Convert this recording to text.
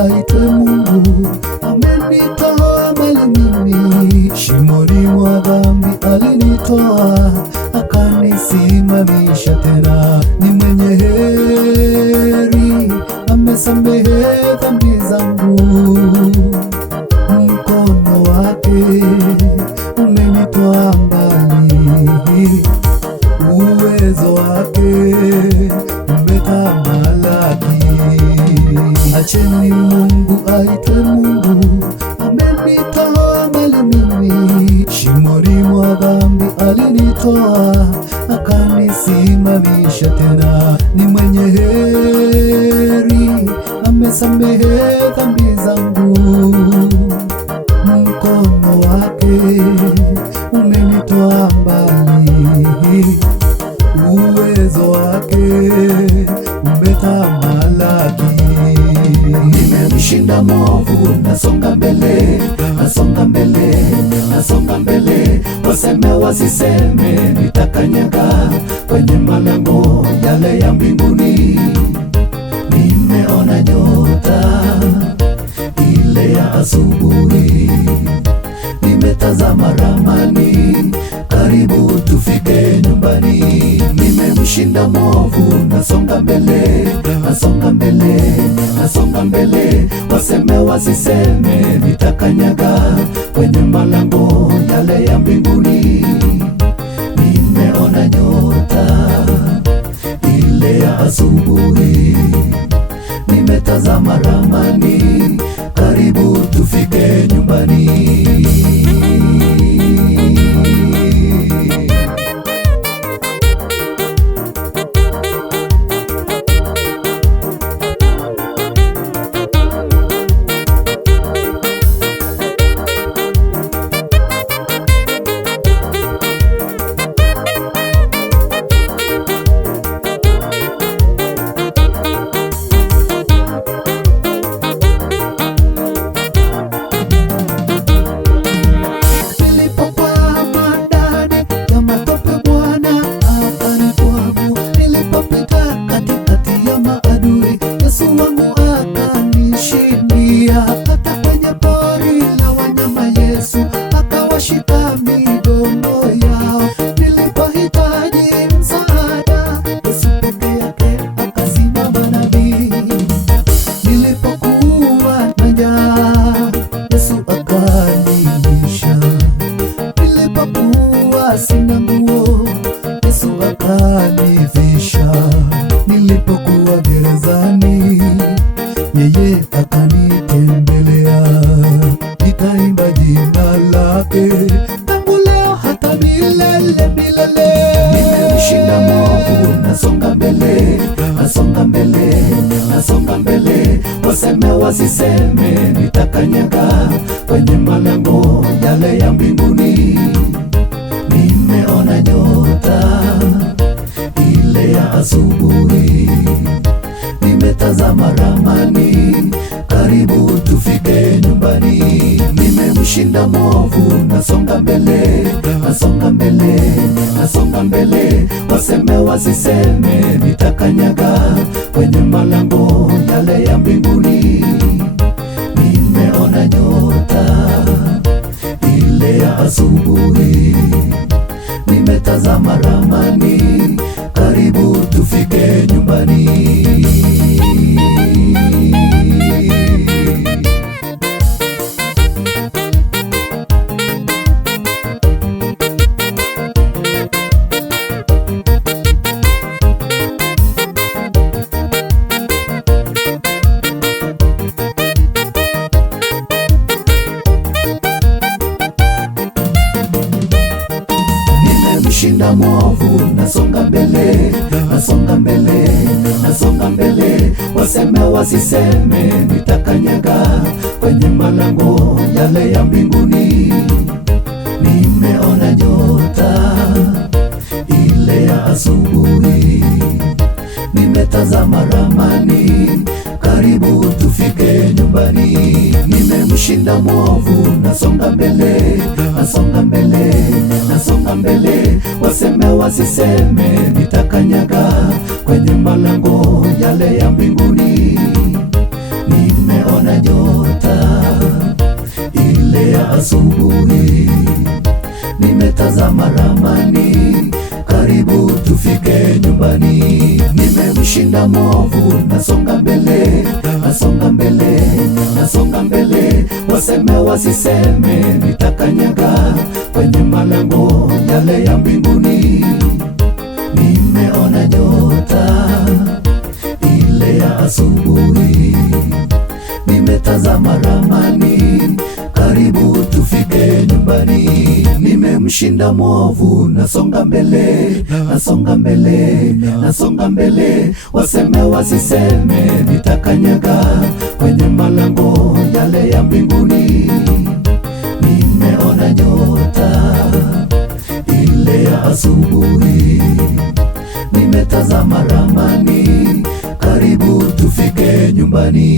aitwe Mungu, amenitoa mbali mimi, shimoni mwa dhambi alinitoa, akanisimamisha tena. Ni mwenye heri, amesamehe dhambi zangu, mkono wake umenitoa mbali, uwezo wake umetamalaki. Acheni Mungu aitwe Mungu, amenitoa mbali mimi, shimoni mwa dhambi alinitoa, akanisimamisha tena. Ni mwenye heri, amesamehe dhambi zangu, mkono wake umenitoa mbali, uwezo wake umetamalaki. Nimemshinda mwovu, nasonga mbele, nasonga mbele, nasonga mbele. Waseme wasiseme, nitakanyaga kwenye malango yale ya mbinguni. Nimeona nyota ile ya asubuhi, nimetazama ramani, karibu tufike nyumbani. Nimemshinda mwovu, nasonga mbele, nasonga mbele, nasonga mbele. Waseme wasiseme, nitakanyaga kwenye malango yale ya mbinguni. Nimeona nyota ile ya asubuhi, nimetazama ramani, karibu tufike nyumbani. Sina nguo, Yesu akanivisha. Nilipokuwa gerezani, yeye akanitembelea. Nitaimba jina lake tangu leo hata milele milele. Nimemshinda mwovu, nasonga mbele, nasonga mbele, nasonga mbele. Waseme wasiseme, nitakanyaga kwenye malango yale ya mbinguni. Nimeona nyota ile ya asubuhi, nimetazama ramani, karibu tufike nyumbani. Nimemshinda mwovu, nasonga mbele, nasonga mbele, nasonga mbele. Waseme wasiseme, nitakanyaga kwenye malango yale ya mbinguni. Nimeona nyota ile ya asubuhi, nimetazama ramani, karibu tufike nyumbani. Nimemshinda mwovu, nasonga mbele, nasonga mbele, nasonga mbele. Waseme wasiseme, nitakanyaga kwenye malango yale ya mbinguni. Nimeona nyota ile ya asubuhi, nimetazama ramani, karibu tufike nyumbani. Nimemshinda mwovu, nasonga mbele, nasonga mbele, nasonga mbele. Waseme wasiseme, nitakanyaga kwenye malango yale ya mbinguni. Nimeona nyota ile ya asubuhi. Nimetazama ramani, karibu tufike nyumbani. Nimemshinda mwovu, nasonga mbele, nasonga mbele, nasonga mbele. Waseme wasiseme, nitakanyaga kwenye malango yale ya mbinguni. Nimeona nyota ile ya asubuhi. Nimetazama ramani, karibu tufike nyumbani. Nimemshinda mwovu, nasonga mbele, nasonga mbele, nasonga mbele. Waseme wasiseme, nitakanyaga kwenye malango yale ya mbinguni. Nimeona nyota ile ya asubuhi. Nimetazama ramani, karibu tufike nyumbani.